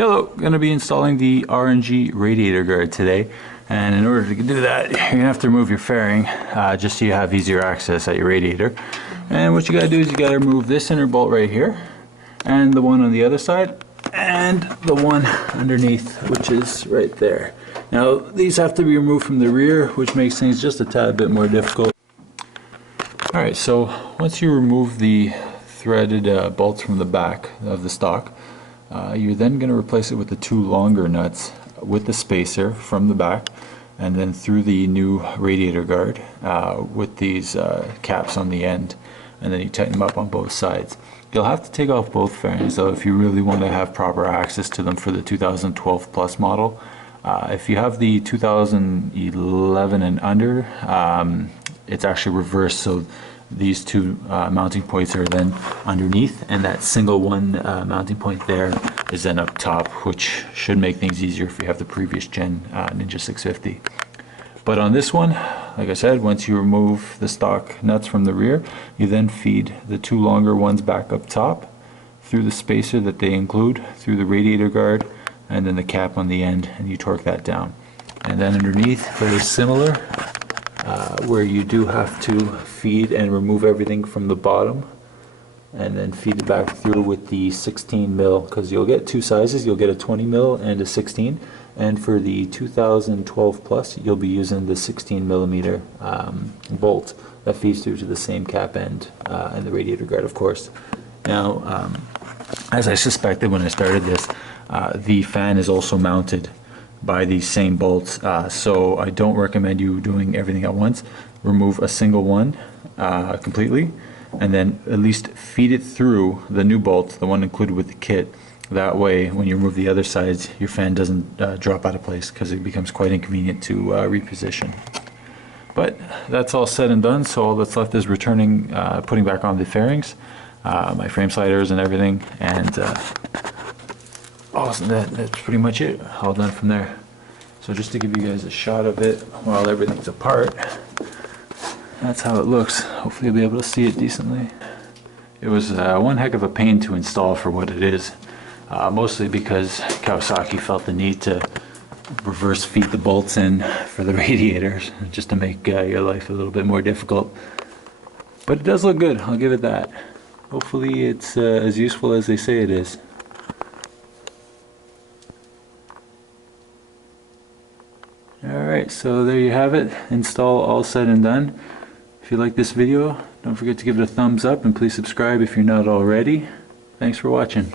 Hello, going to be installing the R&G Radiator Guard today, and in order to do that you're going to have to remove your fairing just so you have easier access at your radiator. And what you got to do is you got to remove this inner bolt right here, and the one on the other side, and the one underneath, which is right there. Now these have to be removed from the rear, which makes things just a tad bit more difficult. Alright, so once you remove the threaded bolts from the back of the stock, you're then going to replace it with the two longer nuts with the spacer from the back, and then through the new radiator guard with these caps on the end, and then you tighten them up on both sides. You'll have to take off both fairings though if you really want to have proper access to them for the 2012 Plus model. If you have the 2011 and under, it's actually reversed, so these two mounting points are then underneath, and that single one mounting point there is then up top, which should make things easier if you have the previous gen Ninja 650. But on this one, like I said, once you remove the stock nuts from the rear, you then feed the two longer ones back up top through the spacer that they include, through the radiator guard, and then the cap on the end, and you torque that down. And then underneath, very similar, where you do have to feed and remove everything from the bottom and then feed it back through with the 16 mil, because you'll get two sizes. You'll get a 20 mil and a 16, and for the 2012 Plus you'll be using the 16 millimeter bolt that feeds through to the same cap end and the radiator guard, of course. Now as I suspected when I started this, the fan is also mounted by these same bolts, so I don't recommend you doing everything at once. Remove a single one completely, and then at least feed it through the new bolt, the one included with the kit. That way when you remove the other sides, your fan doesn't drop out of place, because it becomes quite inconvenient to reposition. But that's all said and done, so all that's left is returning, putting back on the fairings, my frame sliders and everything, and awesome, that's pretty much it, all done from there. So just to give you guys a shot of it while everything's apart, that's how it looks. Hopefully you'll be able to see it decently. It was one heck of a pain to install for what it is, mostly because Kawasaki felt the need to reverse feed the bolts in for the radiators, just to make your life a little bit more difficult. But it does look good, I'll give it that. Hopefully it's as useful as they say it is. Alright, so there you have it. Install all said and done. If you like this video, don't forget to give it a thumbs up, and please subscribe if you're not already. Thanks for watching.